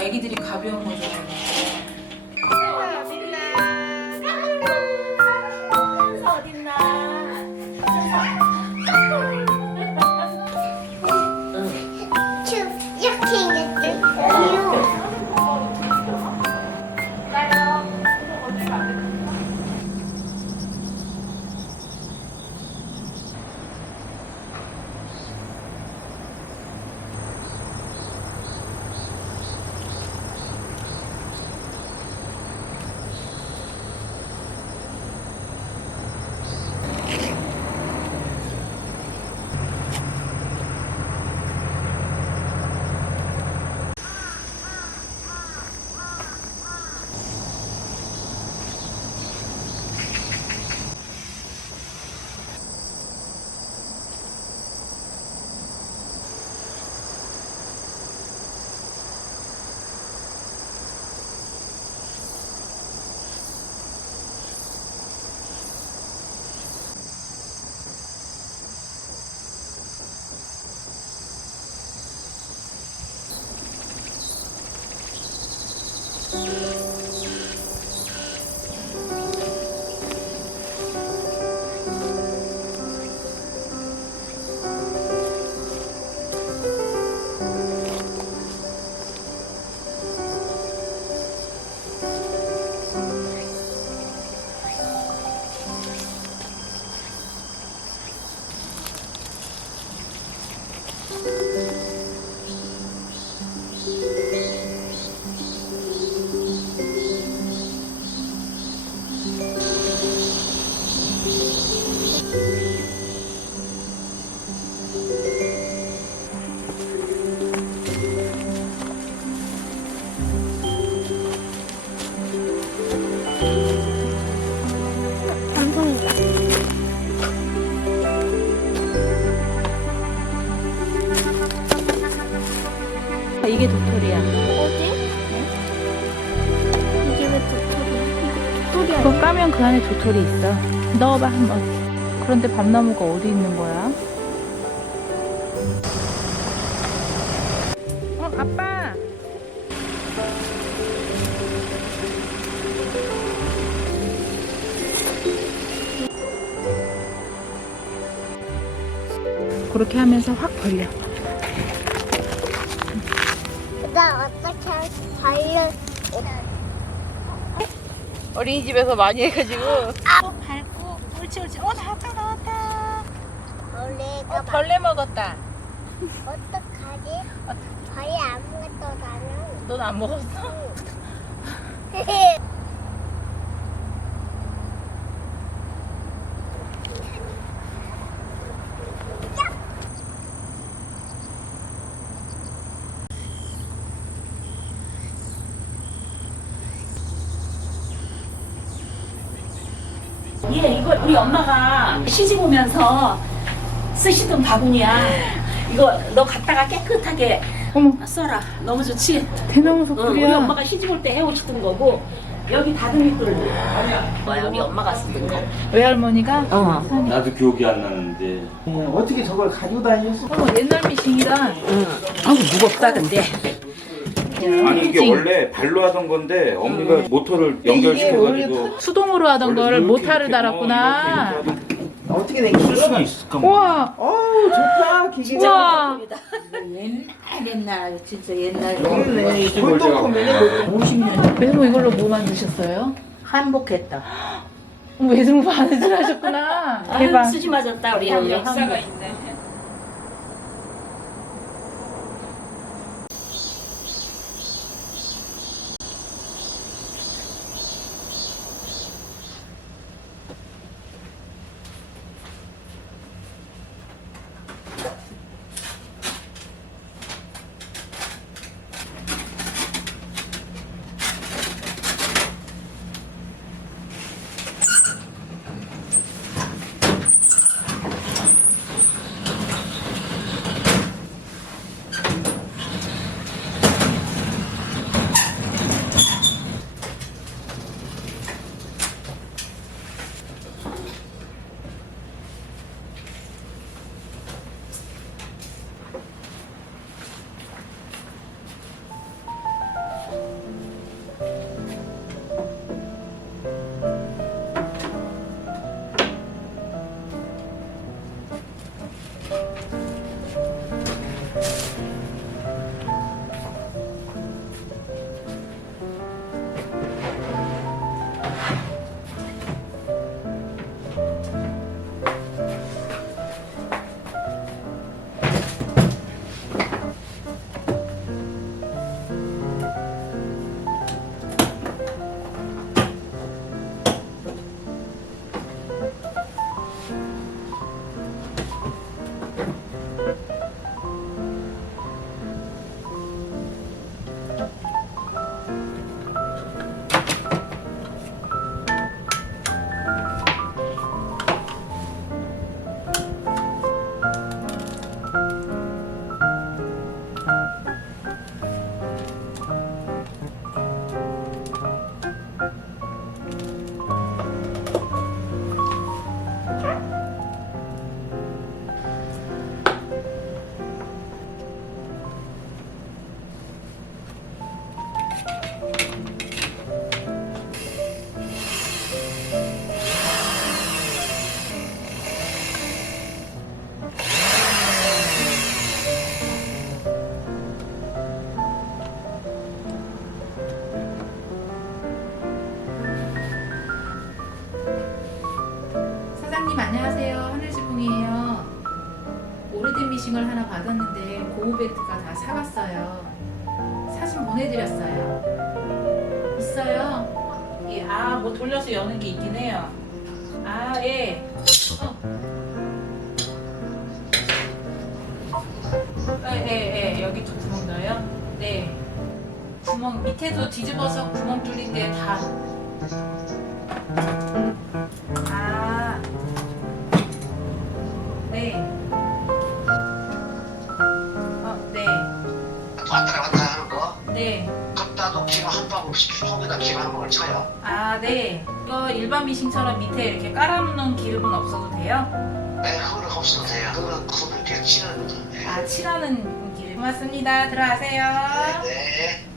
애기들이 가벼운 거 좋아해. 이렇게 생겼지? 방송이다. 이게 도토리야. 어디? 이게 왜 도토리야? 이거 도토리 그거 아니야? 까면 그 안에 도토리 있어. 넣어봐 한번. 그런데 밤나무가 어디 있는 거야? 아빠. 그렇게 하면서 확 벌려. 나 어떻게 발려? 어린이집에서 많이 해가지고. 밟고 옳지 옳지. 나왔다 나왔다. 벌레가 벌레 먹었다. 어떡하지? 발이 아무것도 나는. 넌 안 먹었어? 예, 이거 우리 엄마가 시집 오면서 쓰시던 바구니야. 이거 너 갖다가 깨끗하게 어머. 써라. 너무 좋지? 대나무 우리 소쿠리야. 엄마가 시집 올 때 해오시던 거고 여기 다듬이돌 뭐야 우리 엄마가 쓰던 거. 외할머니가. 나도 기억이 안 나는데. 어떻게 저걸 가지고 다녔어? 어머 옛날 미싱이라. 아우 무겁다 근데. 아니 이게 원래 발로 하던 건데 어머니가 모터를 연결시켜가지고 수동으로 하던 원래 거를 이렇게 모타를 이렇게, 달았구나. 이렇게 하던 어떻게 된 쓸 거야? 수가 있을까? 뭐. 우와. 어우 좋다 기계. 우와. 옛날 진짜 옛날 그러네. 골동품이네. 50년 외모 이걸로 뭐 만드셨어요? 한복했다. 어머 외모 바느질 하셨구나. 대박. 수지 맞았다 우리 형님. 역사가 있네. 안녕하세요. 하늘지붕이에요. 오래된 미싱을 하나 받았는데 고무벨트가 다 사갔어요. 사진 보내드렸어요. 있어요? 예, 아, 뭐 돌려서 여는 게 있긴 해요. 아, 예. 예, 여기 좀 구멍 넣어요? 네. 구멍 밑에도 뒤집어서 구멍 뚫린데 다. 아, 네. 네. 왔다 갔다 하는 거. 네. 걷다도 기가 한 방울 속에다 기가 한 방울 차요. 아, 네. 이거 일반 미싱처럼 밑에 이렇게 깔아놓는 기름은 없어도 돼요? 네, 그거는 없어도 돼요. 그거는 이렇게 치는 거. 아, 칠하는 기름. 고맙습니다. 들어가세요. 네.